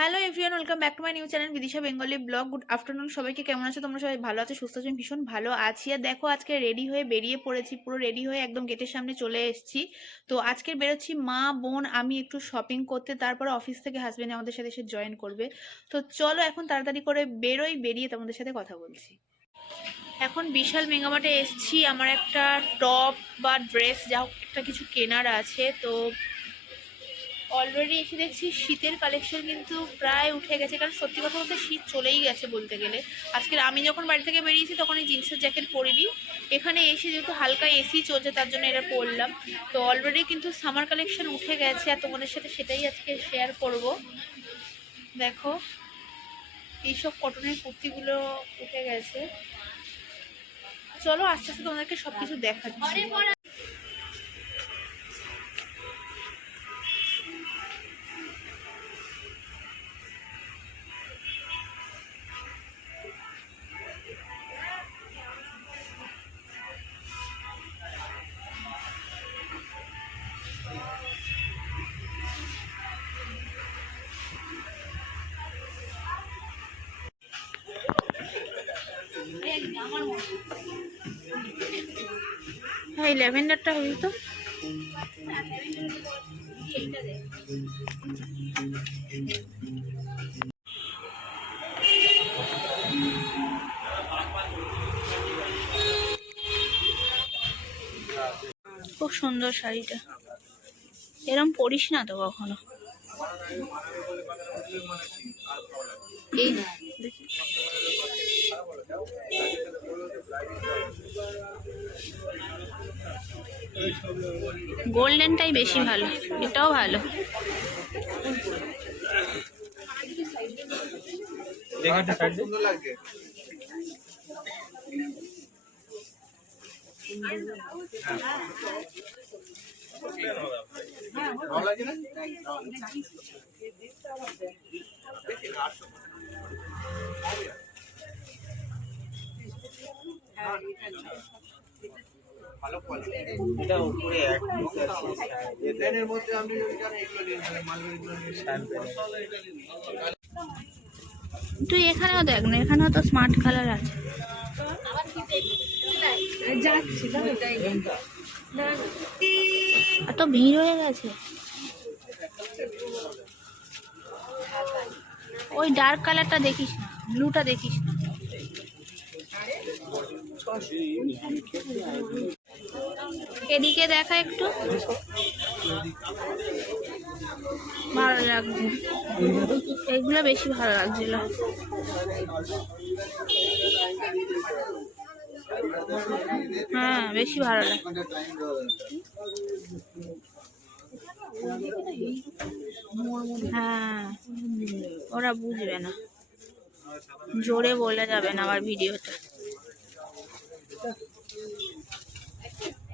Hello everyone welcome back to my new channel Bidisha Bengali blog good afternoon সবাইকে কেমন আছো? তোমরা সবাই ভালো আছো, সুস্থ আছো? ভীষণ ভালো আছি। আর দেখো, আজকে রেডি হয়ে বেরিয়ে পড়েছি, পুরো রেডি হয়ে একদম গেটের সামনে চলে এসেছি। তো আজকে বেরোচ্ছি মা, বোন, আমি একটু শপিং করতে, তারপরে অফিস থেকে হাজবেন্ড আমাদের সাথে এসে জয়েন করবে। তো চলো এখন তাড়াতাড়ি করে বেরোই, বেরিয়ে তোমাদের সাথে কথা বলছি। এখন বিশাল মেগামার্টে এসছি, আমার একটা টপ বা ড্রেস যা একটা কিছু কেনার আছে। তো অলরেডি এসে দেখছি শীতের কালেকশন কিন্তু প্রায় উঠে গেছে, কারণ সত্যি কথা বলতে শীত চলেই গেছে বলতে গেলে। আজকে আমি যখন বাড়ি থেকে বেরিয়েছি তখন এই জিন্সের জ্যাকেট পরিনি। এখানে এসে যেহেতু হালকা এসি চলছে, তার জন্য এটা পরলাম। তো অলরেডি কিন্তু সামার কালেকশন উঠে গেছে, আর তোমাদের সাথে সেটাই আজকে শেয়ার করব। দেখো, এইসব কটনের কুর্তিগুলো উঠে গেছে। চলো আস্তে আস্তে তোমাদেরকে সব কিছু দেখাচ্ছি। হ্যাঁ এই ল্যাভেন্ডারটা হবি তো। খুব সুন্দর শাড়িটা। এরম পরিস না তো কখনো। এই দেখি। গোল্ডেনটাই বেশি ভালো এটাও ভালো। ভালো কোয়ালিটি এটা উপরে এক পিস আছে। এর মধ্যে আপনি যদি চান এগুলো নিয়ে নেবেন মালগুলো তুই এখানেও দেখ না এখানেও তো স্মার্ট কালার আছে। এত ভিড় হয়ে গেছে। ওই ডার্ক কালারটা দেখিস না ব্লুটা দেখিস না। এদিকে দেখা একটু। ভালো লাগছে। এগুলো বেশি ভালো লাগছিল। হ্যাঁ বেশি ভালো লাগে। হ্যাঁ ওরা বুঝবে না। জোরে বলে যাবে না আমার ভিডিওটা।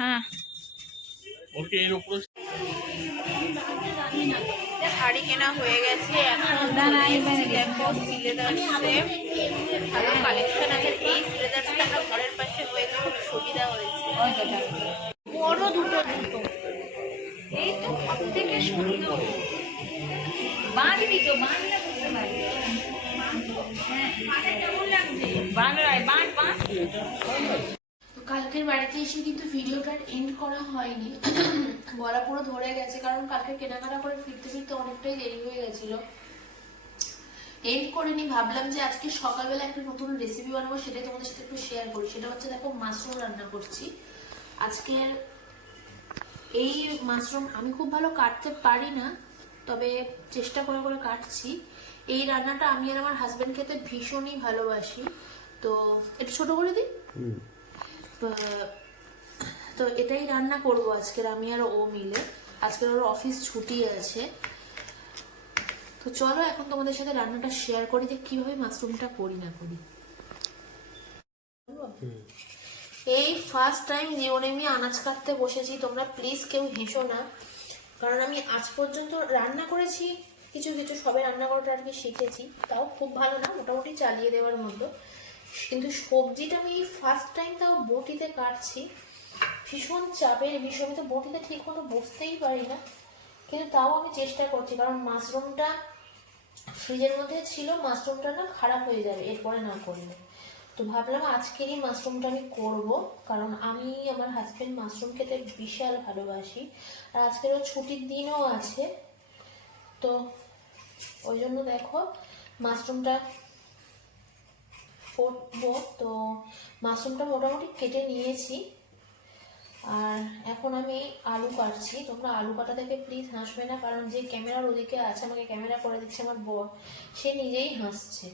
হ্যাঁ। ওকে এর উপরে শাড়ি কেনা হয়ে গেছে এখন দেখো সিলেদার্সে ভালো কালেকশন আছে। এই সিলেদার্সটা আমরা ঘরের পাশে হয়েছে খুব সুবিধা হয়েছে। বড় দুটো দুটো। এই তো সব থেকে সুন্দর। বাঁধবি তো বাঁধলে বুঝতে পারবি। তো কালকের বাড়িতে এসে কিন্তু ভিডিওটার এন্ড করা হয়নি। গলা পুরো ধরে গেছে, কারণ কালকে কেনাকাটা করে ফিরতে ফিরতে অনেকটাই দেরি হয়ে গেছিল। এন্ড করে করিনি ভাবলাম যে আজকে সকালবেলা একটা নতুন রেসিপি বানাবো, সেটাই তোমাদের সাথে একটু শেয়ার করি। সেটা হচ্ছে, দেখো মাশরুম রান্না করছি। আজকের এই মাশরুম আমি খুব ভালো কাটতে পারি না, তবে চেষ্টা করে করে কাটছি। এই রান্নাটা আমি আর আমার হাজবেন্ড খেতে ভীষণই ভালোবাসি। তো একটু ছোট করে দিই? তো এটাই রান্না করব আজকের আমি আর ও মিলে। আজকের ওর অফিস ছুটি আছে। তো চলো এখন তোমাদের সাথে রান্নাটা শেয়ার করি যে কীভাবে মাশরুমটা করি না করি। এই ফার্স্ট টাইম জীবনে আমি আনাজ কাটতে বসেছি, তোমরা প্লিজ কেউ হেসো না। কারণ আমি আজ পর্যন্ত রান্না করেছি, কিছু কিছু সবে রান্না করাটা আর কি শিখেছি, তাও খুব ভালো না, মোটামুটি চালিয়ে দেওয়ার মতো। কিন্তু সবজিটা আমি ফার্স্ট টাইম তাও বটিতে কাটছি। ভীষণ চাপের বিষয়, আমি তো বটিতে ঠিক মতো বসতেই পারি না। কিন্তু তাও আমি চেষ্টা করছি, কারণ মাশরুমটা ফ্রিজের মধ্যে ছিল, মাশরুমটা না খারাপ হয়ে যাবে, এরপরে না করলে। তো ভাবলাম আজকেরই মাশরুমটা আমি করব, কারণ আমি আমার হাজব্যান্ড মাশরুম খেতে বিশাল ভালোবাসি। আর আজকেরও ছুটির দিনও আছে। তো ওই জন্য দেখো, মাশরুমটা করব তো মাশরুমটা মোটামুটি কেটে নিয়েছি। আর এখন আমি আলু কাটছি। তোমরা আলু কাটা থেকে প্লিজ হাসবে না কারণ যে ক্যামেরার ওদিকে আছে আমাকে ক্যামেরা করে দিচ্ছে আমার বর। সে নিজেই হাসছে।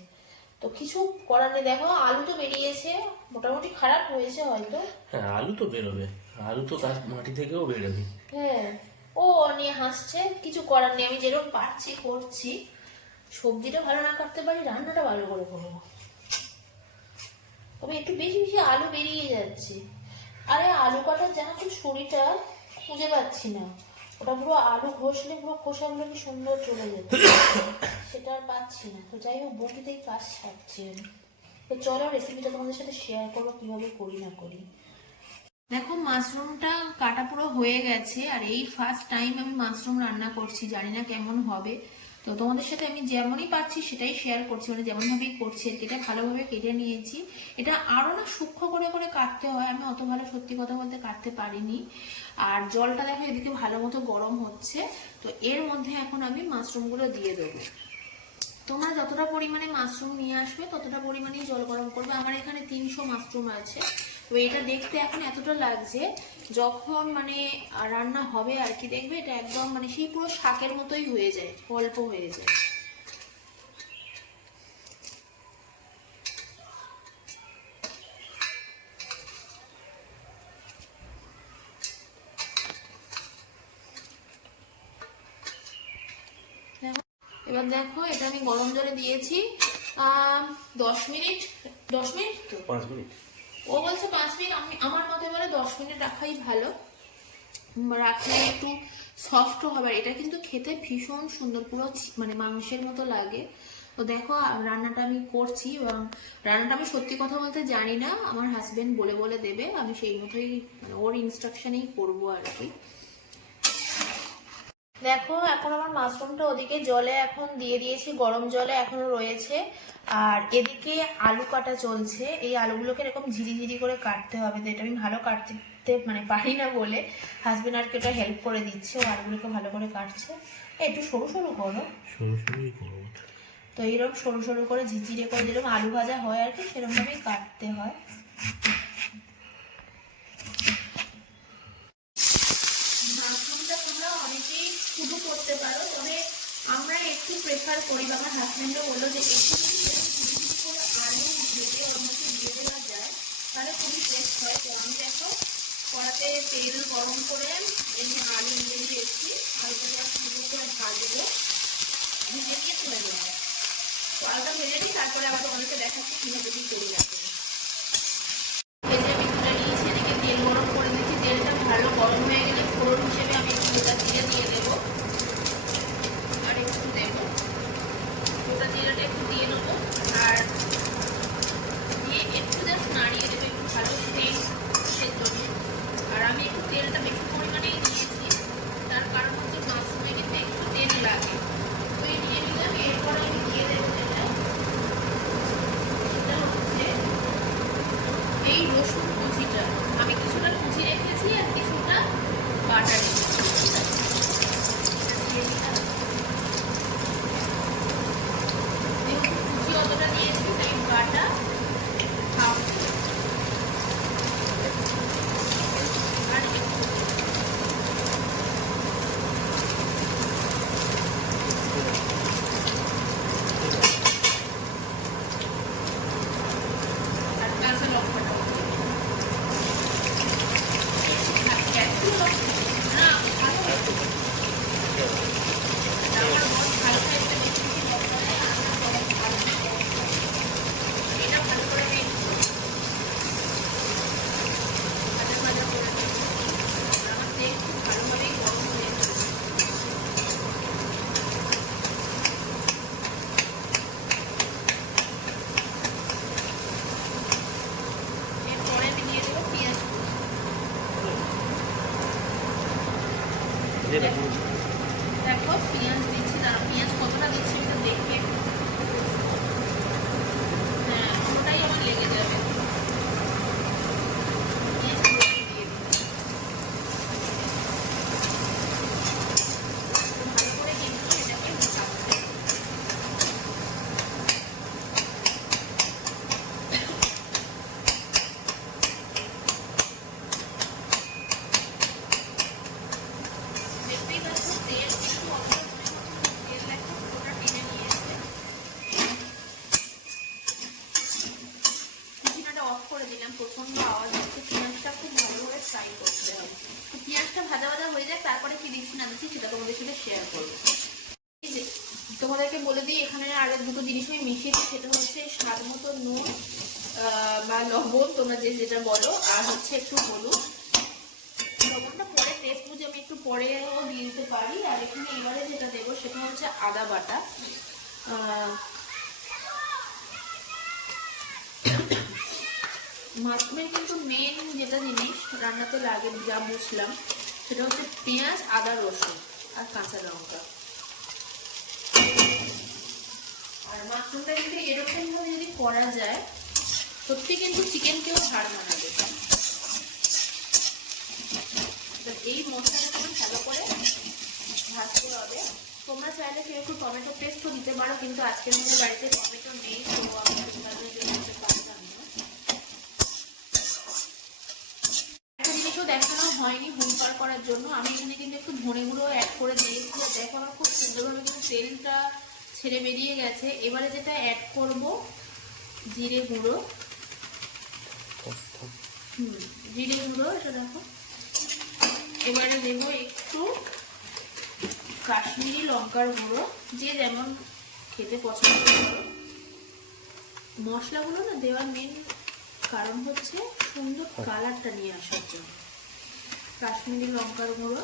তো কিছু করার নেই। দেখো আলু তো বেরিয়েছে। মোটামুটি খারাপ হয়েছে হয়তো। হ্যাঁ আলু তো বেরোবে। আলু তো গাছ মাটি থেকেও বেরোবে। হ্যাঁ ও নিয়ে হাসছে। কিছু করার নেই। আমি যেরকম পারছি করছি। সবজিটা ভালো না কাটতে পারি রান্নাটা ভালো করে করব। তবে একটু বেশি বেশি আলু বেরিয়ে যাচ্ছে। আরে আলু কাটার যেন তো শরীরটা খুঁজে পাচ্ছি না। ওটা পুরো আলু ঘষলে পুরো খোসাগুলো কি সুন্দর চলে যেত সেটা আর পাচ্ছি না। তো যাই হোক বটিতেই কাজ সারছি আমি। তো চলো রেসিপিটা তোমাদের সাথে শেয়ার করব, কীভাবে করি না করি। দেখো মাশরুমটা কাটা পুরো হয়ে গেছে। আর এই ফার্স্ট টাইম আমি মাশরুম রান্না করছি, জানি না কেমন হবে। তো তোমাদের সাথে আমি যেমনই পাচ্ছি সেটাই শেয়ার করছি মানে যেমনভাবেই করছি আর এটা ভালোভাবে কেটে নিয়েছি। এটা আরও না সূক্ষ্ম করে করে কাটতে হয়। আমি অত ভালো সত্যি কথা বলতে কাটতে পারিনি। আর জলটা দেখো, এদিকে ভালো মতো গরম হচ্ছে। তো এর মধ্যে এখন আমি মাশরুমগুলো দিয়ে দেবো। তোমরা যতটা পরিমাণে মাশরুম নিয়ে আসবে, ততটা পরিমাণেই জল গরম করবে। আমার এখানে তিনশো মাশরুম আছে। তো এটা দেখতে এখন এতটা লাগছে, যখন মানে রান্না হবে আর কি দেখবে, এটা একদম মানে সেই পুরো শাকের মতোই হয়ে যায়, অল্প হয়ে যায়। এবার দেখো, এটা আমি গরম জলে দিয়েছি দশ মিনিট দশ মিনিট তো? পাঁচ মিনিট। ও বলছে পাঁচ মিনিট, আমি, আমার মতে বলে দশ মিনিট রাখাই ভালো। রাখলে একটু সফট হবে এটা কিন্তু খেতে ভীষণ সুন্দর, পুরো মানে মাংসের মতো লাগে। তো দেখো রান্নাটা আমি করছি এবং রান্নাটা আমি সত্যি কথা বলতে জানি না, আমার হাজবেন্ড বলে বলে দেবে, আমি সেই মতোই মানে ওর ইনস্ট্রাকশনেই করব আর কি। দেখো এখন আমার মাশরুমটা ওদিকে জলে এখন দিয়ে দিয়েছি গরম জলে এখনও রয়েছে। আর এদিকে আলু কাটা চলছে। এই আলুগুলোকে এরকম ঝিরি ঝিরি করে কাটতে হবে তো এটা আমি ভালো কাটতে মানে পারি না বলে হাজবেন্ড আর কি ওটা হেল্প করে দিচ্ছে। ও আলুগুলোকে ভালো করে কাটছে। একটু সরু সরু করো। সরু সরুই করব। তো এইরকম সরু সরু করে ঝিঝিরে করে যেরকম আলু ভাজা হয় আর কি সেরকমভাবেই কাটতে হয় মাশরুমটা তোমরা অনেকেই শুধু করতে পারো তবে আমরা একটু প্রেফার করি বা আমার হাজব্যান্ডও বলল যে একটু যদি এরকম ছোটো ছোটো করে আলু ভেজে ওর মধ্যে দিয়ে দেওয়া যায় তাহলে খুবই টেস্ট হয় তো আমি দেখো কড়াতে তেল গরম করে এমনি আলু নিয়ে দিয়েছি আলুটা সুন্দর করে ভাজবো ভেজে দিয়ে তুলে দেবো তো আলুটা ভেজে নিই তারপরে আবার তোমাদেরকে দেখাচ্ছি কীভাবে কি করি না করি ভেজে আমি তুলে নিয়েছি এদিকে তেল গরম করে দিচ্ছি তেলটা ভালো গরম হয়ে গেলে ফোড়ন হিসেবে আমি একটু দিয়ে দিয়ে দেবো dele. É fofinho, a gente não. A gente compra na letiva dele, que é দুটো জিনিস আমি মিশিয়েছি, সেটা হচ্ছে স্বাদ মতো নুন বা লবণ, তোমরা যে যেটা বলো, আর হচ্ছে একটু হলুদ। লবণটা পরে টেস্ট বুঝে আমি একটু পরেও দিয়ে দিতে পারি। আর এখানে এবারে যেটা দেবো, সেটা হচ্ছে আদা বাটা। মাশরুমের কিন্তু মেন যেটা জিনিস রান্নাতে লাগে, যা বুঝলাম, সেটা হচ্ছে পেঁয়াজ, আদা, রসুন, আর কাঁচা লঙ্কা। আর মাশরুমটা কিন্তু এরকম ভাবে যদি করা যায়, সত্যি কিন্তু চিকেনকেও হার মানাবে এই মশলাটা একটু ভালো করে ভাজতে হবে। তোমরা চাইলে কেউ একটু টমেটো পেস্টও দিতে পারো, কিন্তু আজকের মধ্যে বাড়িতে টমেটো নেই, তো আমি সেভাবে দিতে পারলাম না একটা জিনিসও দেখানো হয়নি হুমকার করার জন্য, আমি এখানে কিন্তু একটু ধনে গুঁড়ো অ্যাড করে দিয়েছি। দেখো আমার খুব সুন্দরভাবে কিন্তু তেলটা ছেড়ে বেরিয়ে গেছে। এবারে যেটা অ্যাড করব জিরে গুঁড়ো। হুম জিরে গুঁড়ো এটা দেখো। এবারে দেবো একটু কাশ্মীরি লঙ্কার গুঁড়ো যে যেমন খেতে পছন্দ করো। মশলাগুলো না দেওয়ার মেন কারণ হচ্ছে সুন্দর কালারটা নিয়ে আসার জন্য। কাশ্মীরি লঙ্কার গুঁড়ো।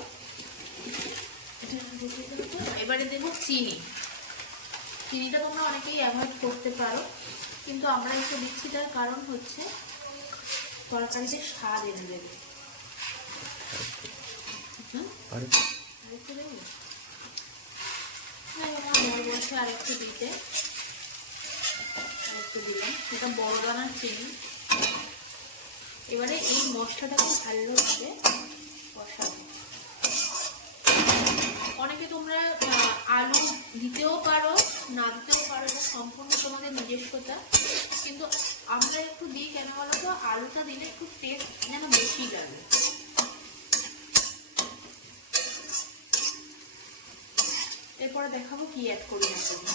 এবারে দেবো চিনি। চিনিটা তোমরা অনেকেই অ্যাভয়েড করতে পারো কিন্তু আমরা একটু দিচ্ছি তার কারণ হচ্ছে তরকারিতে স্বাদ এনে দেবে। বলছে আরেকটু দিতে। আরেকটু দিলাম। সেটা বড় দানার চিনি। এবারে এই মশলাটাকে ভালো করে কষাবো। অনেকে তোমরা আলু দিতেও পারো, না দিতেও পারো, এটা সম্পূর্ণ তোমাদের নিজস্বতা। কিন্তু আমরা একটু দিই কেন বলো তো? আলুটা দিলে একটু টেস্ট যেন বেশি লাগে। এরপরে দেখাবো কি অ্যাড করি না করি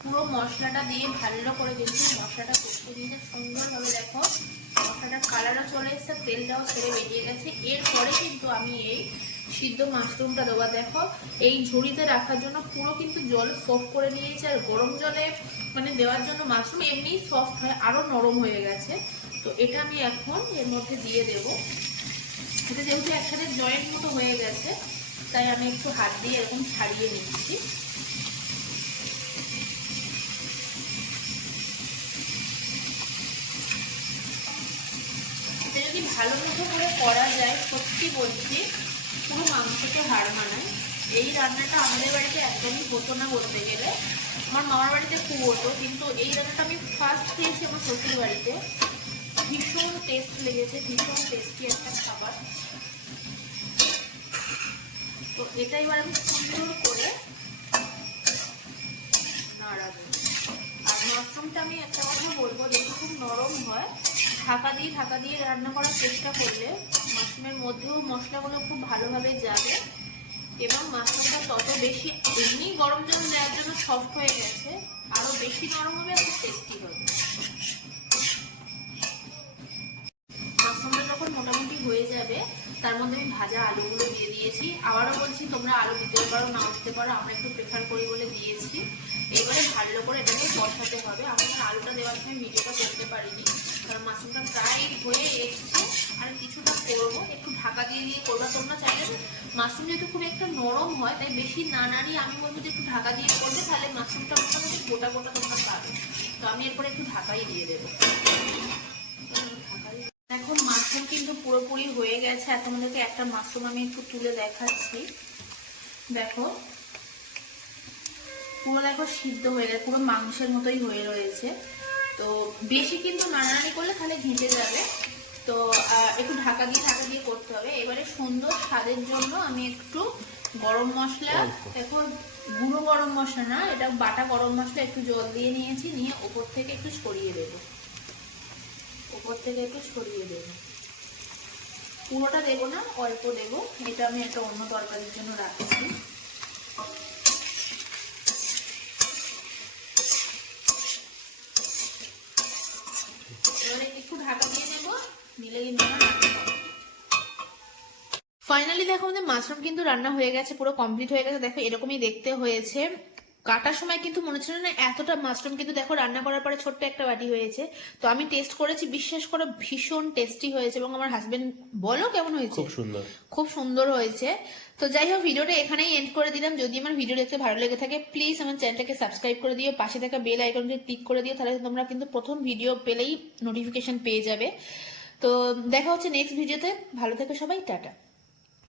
পুরো মশলাটা দিয়ে ভালো করে কিন্তু মশলাটা কষতে দিয়েছে সুন্দরভাবে দেখো, মশলাটার কালারও চলে এসেছে, তেলটাও ছেড়ে বেরিয়ে গেছে। এরপরে কিন্তু আমি এই সিদ্ধ মাশরুমটা দেবো দেখো, এই ঝুড়িতে রাখার জন্য পুরো কিন্তু জল সফট করে নিয়েছে আর গরম জলে মানে দেওয়ার জন্য মাশরুম এমনি সফট হয় আরও নরম হয়ে গেছে। তো এটা আমি এখন এর মধ্যে দিয়ে দেব। এটা যেহেতু একসাথে জয়েন্ট মতো হয়ে গেছে, তাই আমি একটু হাত দিয়ে এরকম ছাড়িয়ে নিচ্ছি। এটা যদি ভালো মতো করে করা যায়, সত্যি বলছি পুরো মাংসকে হার মানায়। এই রান্নাটা আমাদের বাড়িতে একদমই হতো না বলতে গেলে। আমার মামার বাড়িতে খুব হতো, কিন্তু এই রান্নাটা আমি ফার্স্ট খেয়েছি আমার শ্বশুর বাড়িতে। ভীষণ টেস্ট লেগেছে, ভীষণ টেস্টি একটা খাবার। তো এটা এবার আমি সুন্দর করে নাড়াবো। আর মাশরুমটা আমি একটা কথা বলব, যেহেতু খুব নরম হয় ঢাকা দিয়ে ঢাকা দিয়ে রান্না করার চেষ্টা করলে মাশরুমের মধ্যেও মশলাগুলো খুব ভালোভাবে যাবে এবং মাশরুমটা তত বেশি, এমনি গরম জল দেওয়ার জন্য সফট হয়ে গেছে আরও বেশি নরম হবে আর টেস্টি হবে। মাশরুমটা যখন মোটামুটি হয়ে যাবে, তার মধ্যে আমি ভাজা আলুগুলো দিয়ে দিয়েছি। আবারও বলছি, তোমরা আলু দিতে পারো নাও দিতে পারো, আমরা একটু প্রেফার করি বলে দিয়েছি। এবারে ভালো করে এটাকে বসাতে হবে। আমি আলুটা দেওয়ার সময় ভিডিওটা করতে পারিনি। কারণ মাশরুমটা প্রায় হয়ে এসছে। আর কিছুটা করব। একটু ঢাকা দিয়ে দিয়ে করব। তোমরা চাইলে মাশরুম যেহেতু খুব একটা নরম হয়, তাই বেশি না নাড়িয়ে আমি বলব যে একটু ঢাকা দিয়ে করবে, তাহলে মাশরুমটা মোটামুটি গোটা গোটা তোমরা পাবে। তো আমি এরপরে একটু ঢাকাই দিয়ে দেবো। এখন মাশরুম কিন্তু পুরোপুরি হয়ে গেছে। এখন একটা মাশরুম আমি একটু তুলে দেখাচ্ছি। দেখো। পুরো দেখো সিদ্ধ হয়ে গেছে পুরো মাংসের মতোই হয়ে রয়েছে। তো বেশি কিন্তু নাড়ানাড়ি করলে তাহলে ঘেঁটে যাবে। তো একটু ঢাকা দিয়ে ঢাকা দিয়ে করতে হবে। এবারে সুন্দর স্বাদের জন্য আমি একটু গরম মশলা দেখো গুঁড়ো গরম মশলা না এটা বাটা গরম মশলা একটু জল দিয়ে নিয়েছি নিয়ে ওপর থেকে একটু ছড়িয়ে দেবো। উপর থেকে একটু ছড়িয়ে দেবো। পুরোটা দেবো না অল্প দেবো। এটা আমি একটা অন্য তরকারির জন্য রাখছি। ফাইনালি দেখো আমাদের মাশরুম কিন্তু রান্না হয়ে গেছে পুরো কমপ্লিট হয়ে গেছে। দেখো এরকমই দেখতে হয়েছে। কাটার সময় কিন্তু মনে ছিল না এতটা মাশরুম কিন্তু দেখো রান্না করার পরে ছোট্ট একটা বাটি হয়েছে। তো আমি টেস্ট করেছি বিশ্বাস করে ভীষণ টেস্টি হয়েছে এবং আমার হাজবেন্ড বলো কেমন হয়েছে? খুব সুন্দর। খুব সুন্দর হয়েছে। তো যাই হোক ভিডিওটা এখানেই এন্ড করে দিলাম। যদি আমার ভিডিও দেখতে ভালো লেগে থাকে প্লিজ আমার চ্যানেলটাকে সাবস্ক্রাইব করে দিও পাশে থাকা বেল আইকনকে ক্লিক করে দিও তাহলে তোমরা কিন্তু প্রথম ভিডিও পেলেই নোটিফিকেশন পেয়ে যাবে। তো দেখা হচ্ছে নেক্সট ভিডিওতে ভালো থেকো সবাই টাটা।